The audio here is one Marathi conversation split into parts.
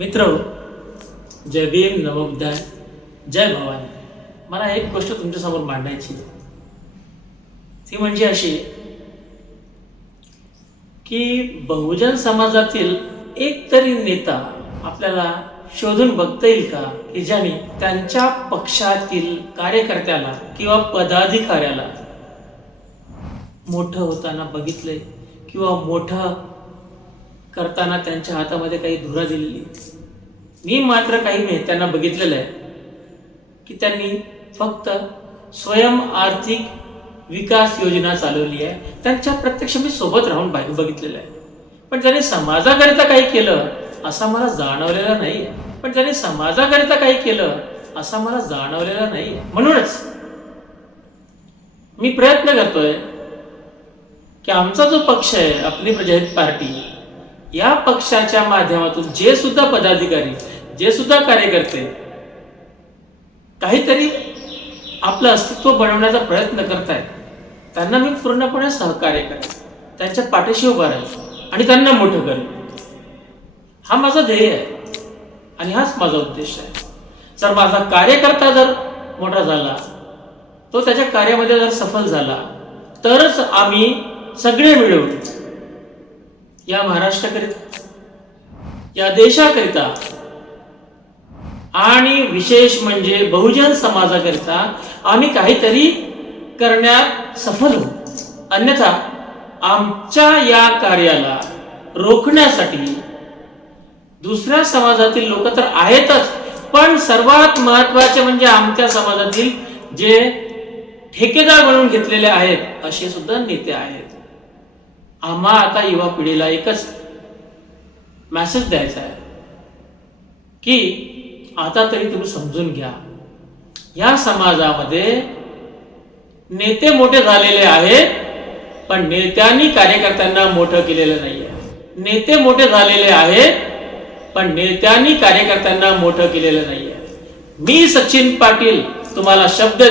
मित्र, जय भीम, नमोबुद्धाय, जय भवानी. मला एक गोष्ट तुमच्यासमोर मांडायची, ती म्हणजे अशी की बहुजन समाजातील एक तरी नेता आपल्याला शोधून बघता येईल का की ज्याने त्यांच्या पक्षातील कार्यकर्त्याला किंवा पदाधिकाऱ्याला मोठं होताना बघितलंय किंवा मोठं करताना त्यांच्या हातामध्ये काही धुरा दिलेली. मी मात्र काही नेत्यांना बघितलेलं आहे की त्यांनी फक्त स्वयं आर्थिक विकास योजना चालवली आहे. त्यांच्या प्रत्यक्ष मी सोबत राहून बघितलेलं आहे. पण ज्याने समाजाकरिता काही केलं असा मला जाणवलेला नाही आहे. असा मला जाणवलेला नाही आहे. म्हणूनच मी प्रयत्न करतोय की आमचा जो पक्ष आहे, आपली प्रजाहित पार्टी, या पक्षाच्या माध्यमातून जे सुद्धा पदाधिकारी, जे सुद्धा कार्यकर्ते काहीतरी आपलं अस्तित्व बनवण्याचा प्रयत्न करतायत, त्यांना मी पूर्णपणे सहकार्य करेन, त्यांच्या पाठीशी उभा राहील आणि त्यांना मोठं करेन. हा माझा ध्येय आहे आणि हाच माझा उद्देश आहे. जर माझा कार्यकर्ता जर मोठा झाला, तो त्याच्या कार्यामध्ये जर सफल झाला, तरच आम्ही सगळे मिळून या महाराष्ट्राकरिता, या देशाकरिता आणि विशेष म्हणजे बहुजन समाजाकरिता आम्ही काहीतरी करण्यात सफल होऊ. अन्यथा आमच्या या कार्याला रोखण्यासाठी दुसऱ्या समाजातील लोक तर आहेतच, पण सर्वात महत्त्वाचे म्हणजे आमच्या समाजातील जे ठेकेदार बनवून घेतलेले आहेत असे सुद्धा नेते आहेत. आम्हा आता युवा पिढीला एकच मेसेज द्यायचा आहे की आता तरी तुम्ही समजून घ्या, या समाजामध्ये नेते मोठे झालेले आहेत, पण नेत्यांनी कार्यकर्त्यांना मोठं केलेलं नाही आहे. नेते मोठे झालेले आहेत, पण नेत्यांनी कार्यकर्त्यांना मोठं केलेलं नाही आहे. मी सचिन पाटील तुम्हाला शब्द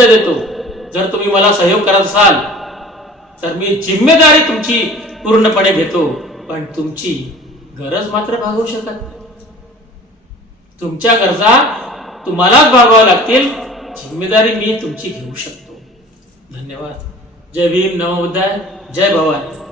देतो, जर तुम्ही मला सहयोग करत असाल तर मी जिम्मेदारी तुमची पूर्णपणे घेतो, पण तुमची गरज मात्र भागवू शकत नाही. तुमच्या गरजा तुम्हालाच भागवाव्या लागतील, जिम्मेदारी मी तुमची घेऊ शकतो. धन्यवाद. जय भीम, नमो बुद्धाय, जय भवानी.